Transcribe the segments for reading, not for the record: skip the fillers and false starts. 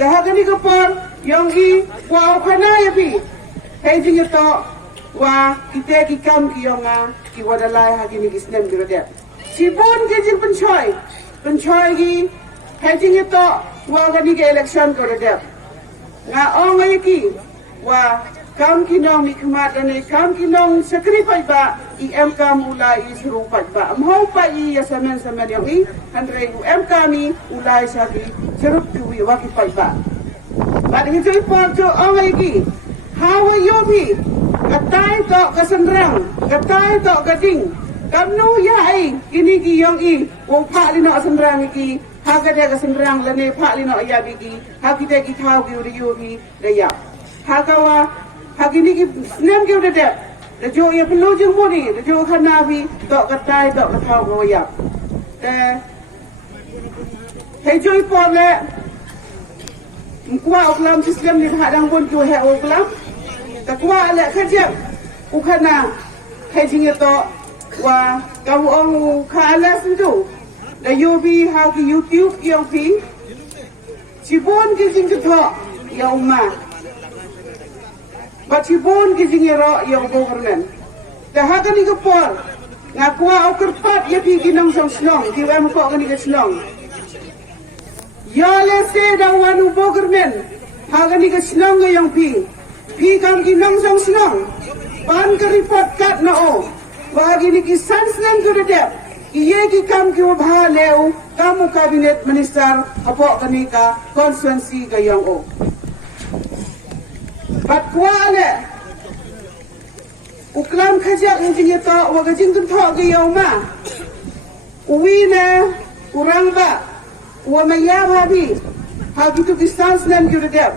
Dahagani ka por, yung wa o kana ya pi. Hejing ito, wa kita kikam ki yung ki wadalay hagini kisnem biro dia. Sipon kejing penchoy ki, hejing ito, wa gani ke election ko dia. Nga ongay ki, wa kam kinong mikmat ane kam kinong sacrifice ba em kam ulai serupat ba mau pa samen yang andre em kami ulai sagi serup tuwi waki ba pada hijau porjo ongai ki hawa yobi katai to kasendrang katai to gading kamnu ya ai kini ki yong wong pa lino sendrang ki haga de kasendrang lene pa lino ya bigi hakite ki thau ki uri yobi daya hagawa Hagini ki nem ki udah deh, dejo ya perlu jeng muni, dejo kan nabi, dok katai, dok katau goyak. Hejo ipon le, mkwa oklam sistem ni hadang pun kau he oklam, takwa le kerja, ukana hejing itu, wa kau orang kalah sendu, dah yobi hagi YouTube yang pi, cibon kijing ketok, ya umma. Batibon kizingero yung government. Dahagan ni kapor, ngakwa o kerpat ya pi ginong song slong, kiwa mo po kani slong. Ya lese da wanu government, hagan ni slong yung pi kam ginong song slong. Pan ka report kat na o, wagi ni kisan slang ko dep. Iye ki kam ki wabha leo, kamu cabinet minister, hapo kani ka constituency gayong o. Batwa ale, uklam kajak injing itu, wagajing tuntok ke yauma, uwi na urang ba, uwamaya habi, hagi tu distance nem gyudep,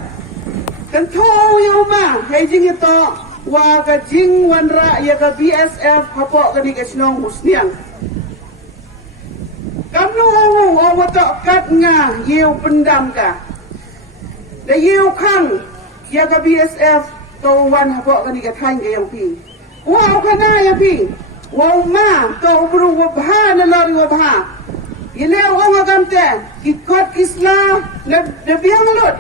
tuntok yauma, hejing itu, wagajing wanra yaga BSF hapok kani kesnong musniang. Kamnu watok kat nga yew pendam ka, da yew kang. Yaga BSF to wan hapok kani kathain ke yang pi. Wow kana ya pi. Wow ma to bru wabha na lori wabha. Ile wong agamte ikot kisla na biang lut.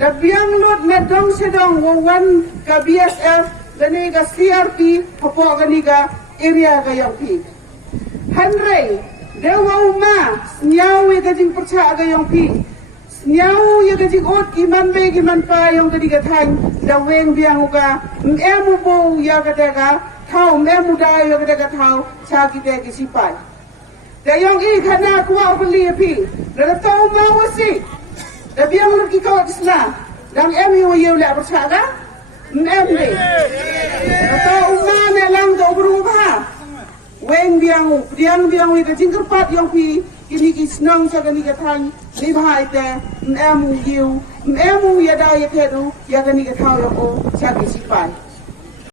Da biang lut medong sedong wan ka BSF dani ka CRP hapok kani ka area ka yang pi. Hanrei de wow ma nyawi ka jing percha ka yang pi. Nyau ya gajik ot kiman be kiman pa yung tadi katang daweng biang uka emu bo ya katega thau emu da ya katega thau cha kite kisipai dayong kana kuwa beli pi da tau mau si da biang lu ki kau isla dang emu yo le bersaga em be da tau mana lang do berubah weng biang wi gajing kerpat yung pi kini kisnong sa kani katang ni bahite emu ya da ya kedu ya kani katau yo o sa kisipai